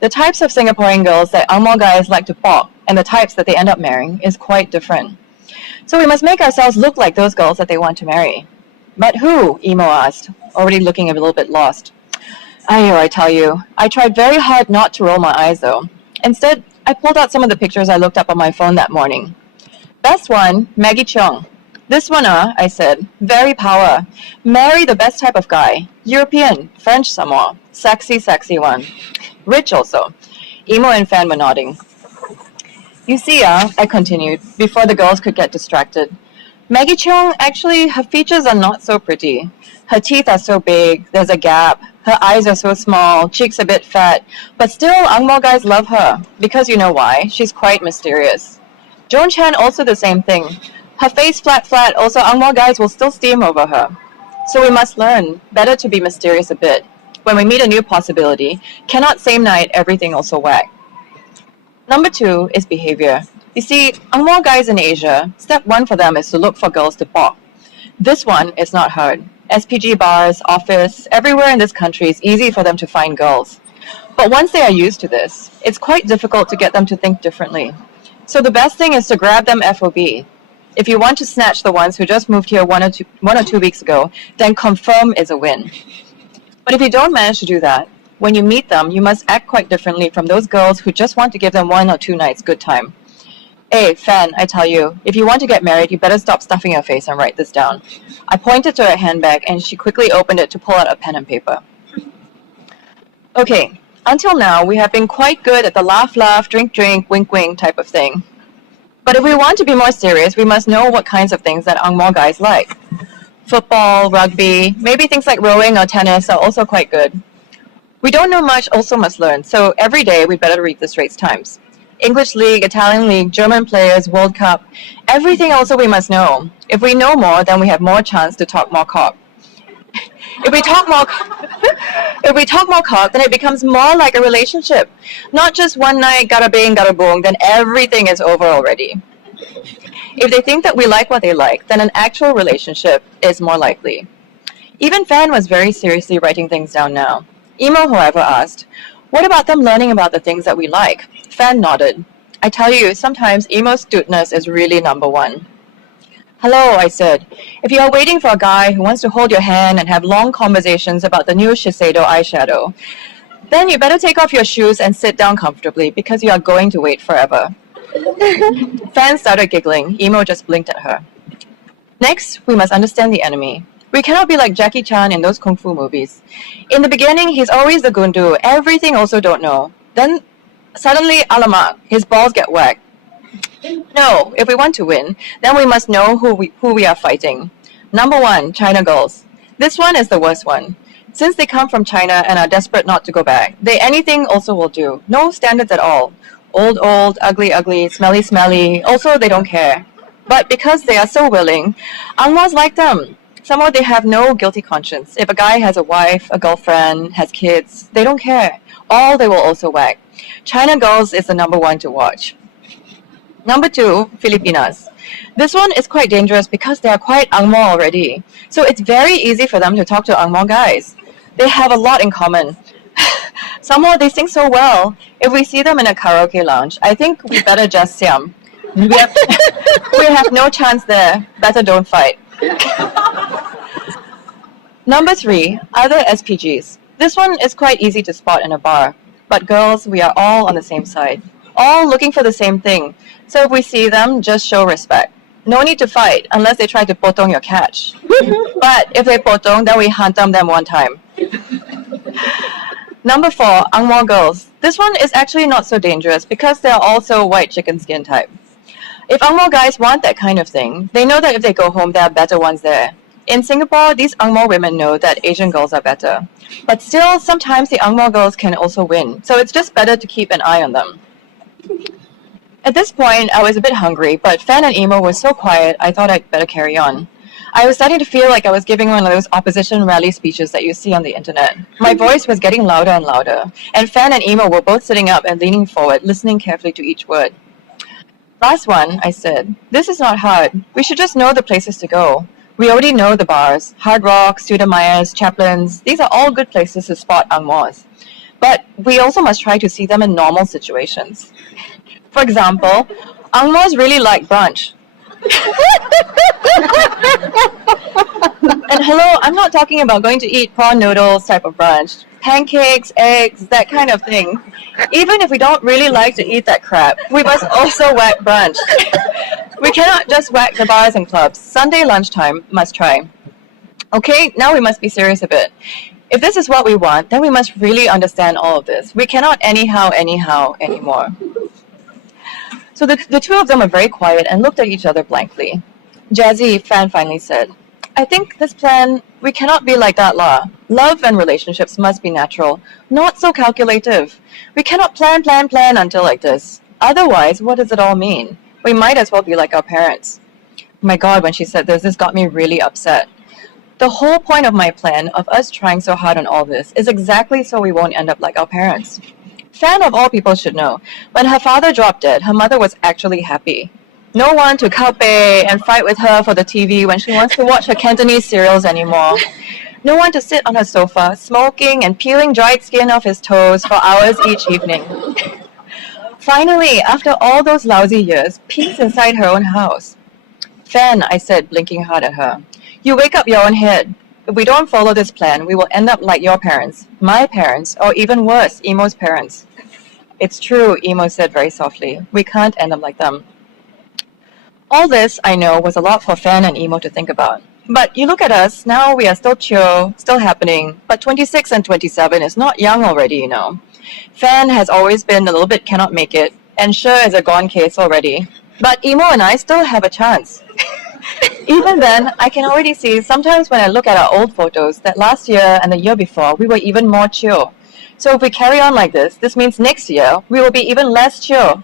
The types of Singaporean girls that Angmo guys like to pop and the types that they end up marrying is quite different. So we must make ourselves look like those girls that they want to marry. But who? Emo asked, already looking a little bit lost. Ayo, I tell you, I tried very hard not to roll my eyes though. Instead, I pulled out some of the pictures I looked up on my phone that morning. Best one, Maggie Cheung. This one, I said, very power. Marry the best type of guy. European, French some more. Sexy, sexy one. Rich also. Emo and Fan were nodding. You see, I continued, before the girls could get distracted. Maggie Cheung, actually, her features are not so pretty. Her teeth are so big, there's a gap. Her eyes are so small, cheeks a bit fat. But still, Angmo guys love her. Because you know why, she's quite mysterious. Joan Chan also the same thing. Her face flat, also Angmo guys will still steam over her. So we must learn, better to be mysterious a bit. When we meet a new possibility, cannot same night everything also whack. Number 2 is behavior. You see, Angmo guys in Asia, step 1 for them is to look for girls to pop. This one is not hard. SPG bars, office, everywhere in this country is easy for them to find girls. But once they are used to this, it's quite difficult to get them to think differently. So the best thing is to grab them FOB. If you want to snatch the ones who just moved here one or two weeks ago, then confirm is a win. But if you don't manage to do that, when you meet them, you must act quite differently from those girls who just want to give them 1 or 2 nights good time. Hey, Fan, I tell you, if you want to get married, you better stop stuffing your face and write this down. I pointed to her handbag and she quickly opened it to pull out a pen and paper. Okay, until now, we have been quite good at the laugh, laugh, drink, drink, wink, wink type of thing. But if we want to be more serious, we must know what kinds of things that Angmo guys like. Football, rugby, maybe things like rowing or tennis are also quite good. We don't know much, also must learn, so every day we better read the Straits Times. English League, Italian League, German players, World Cup, everything also we must know. If we know more, then we have more chance to talk more cock. If we talk more cock, then it becomes more like a relationship. Not just one night, gada bing, gada boom, then everything is over already. If they think that we like what they like, then an actual relationship is more likely. Even Fan was very seriously writing things down now. Emo, however, asked, what about them learning about the things that we like? Fan nodded. I tell you, sometimes Emo's astuteness is really number 1. Hello, I said. If you are waiting for a guy who wants to hold your hand and have long conversations about the new Shiseido eyeshadow, then you better take off your shoes and sit down comfortably because you are going to wait forever. Fan started giggling. Emo just blinked at her. Next, we must understand the enemy. We cannot be like Jackie Chan in those kung fu movies. In the beginning, he's always the gundu, everything also don't know. Then, suddenly, alamak, his balls get whacked. No, if we want to win, then we must know who we are fighting. Number 1, China girls. This one is the worst one. Since they come from China and are desperate not to go back, they anything also will do. No standards at all. Old, ugly, smelly, also they don't care. But because they are so willing, Angmos like them. Somehow they have no guilty conscience. If a guy has a wife, a girlfriend, has kids, they don't care. All they will also whack. China girls is the number 1 to watch. Number 2, Filipinas. This one is quite dangerous because they are quite Angmo already. So it's very easy for them to talk to Angmo guys. They have a lot in common. Somehow they sing so well. If we see them in a karaoke lounge, I think we better just siam. We have no chance there. Better don't fight. Number 3, other SPGs. This one is quite easy to spot in a bar. But girls, we are all on the same side. All looking for the same thing. So if we see them, just show respect. No need to fight unless they try to potong your catch. But if they potong, then we hunt them one time. Number 4, Angmo girls. This one is actually not so dangerous because they are also white chicken skin type. If Angmo guys want that kind of thing, they know that if they go home, there are better ones there. In Singapore, these Angmo women know that Asian girls are better. But still, sometimes the Angmo girls can also win, so it's just better to keep an eye on them. At this point, I was a bit hungry, but Fan and Emo were so quiet, I thought I'd better carry on. I was starting to feel like I was giving one of those opposition rally speeches that you see on the internet. My voice was getting louder and louder, and Fan and Emo were both sitting up and leaning forward, listening carefully to each word. Last one, I said, this is not hard. We should just know the places to go. We already know the bars, Hard Rock, Studemeyer's, Chaplin's. These are all good places to spot Angmos. but we also must try to see them in normal situations. For example, Angmos really like brunch. And hello, I'm not talking about going to eat prawn noodles type of brunch. Pancakes, eggs, that kind of thing. Even if we don't really like to eat that crap, we must also whack brunch. We cannot just whack the bars and clubs. Sunday lunchtime must try. Okay, now we must be serious a bit. If this is what we want, then we must really understand all of this. We cannot anyhow anymore. So the two of them were very quiet and looked at each other blankly. Jazzy, Fan finally said, I think this plan, we cannot be like that, La. Love and relationships must be natural, not so calculative. We cannot plan until like this. Otherwise, what does it all mean? We might as well be like our parents. My God, when she said this got me really upset. The whole point of my plan, of us trying so hard on all this, is exactly so we won't end up like our parents. Fan of all people should know, when her father dropped dead, her mother was actually happy. No one to kaupe and fight with her for the TV when she wants to watch her Cantonese serials anymore. No one to sit on her sofa, smoking and peeling dried skin off his toes for hours each evening. Finally, after all those lousy years, peace inside her own house. Fan, I said, blinking hard at her, you wake up your own head. If we don't follow this plan, we will end up like your parents, my parents, or even worse, Emo's parents. It's true, Emo said very softly. We can't end up like them. All this, I know, was a lot for Fan and Emo to think about. But you look at us, now we are still chill, still happening, but 26 and 27 is not young already, you know. Fan has always been a little bit cannot make it, and sure is a gone case already. But Emo and I still have a chance. Even then, I can already see sometimes when I look at our old photos that last year and the year before, we were even more chill. So if we carry on like this means next year we will be even less chill.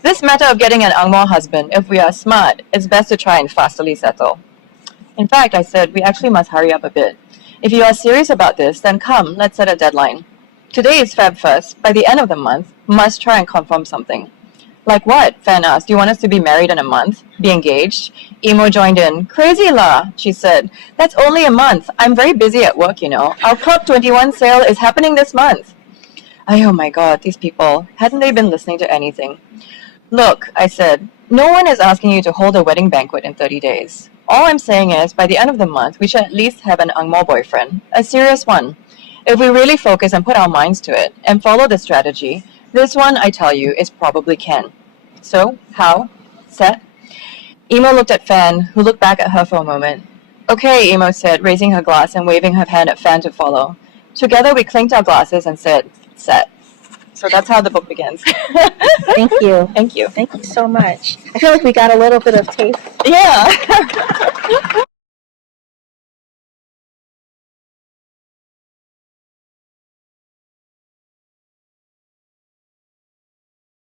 This matter of getting an Angmo husband, if we are smart, it's best to try and fastly settle. In fact, I said, we actually must hurry up a bit. If you are serious about this, then come, let's set a deadline. Today is Feb 1st. By the end of the month, must try and confirm something. Like what? Fan asked. Do you want us to be married in a month? Be engaged? Emo joined in. Crazy la, she said. That's only a month. I'm very busy at work, you know. Our Club 21 sale is happening this month. Oh my God, these people. Hadn't they been listening to anything? Look, I said, no one is asking you to hold a wedding banquet in 30 days. All I'm saying is, by the end of the month, we should at least have an Angmo boyfriend. A serious one. If we really focus and put our minds to it, and follow the strategy, this one, I tell you, is probably can. So, how? Set? Emo looked at Fan, who looked back at her for a moment. Okay, Emo said, raising her glass and waving her hand at Fan to follow. Together we clinked our glasses and said, set. So that's how the book begins. Thank you. Thank you. Thank you so much. I feel like we got a little bit of taste. Yeah.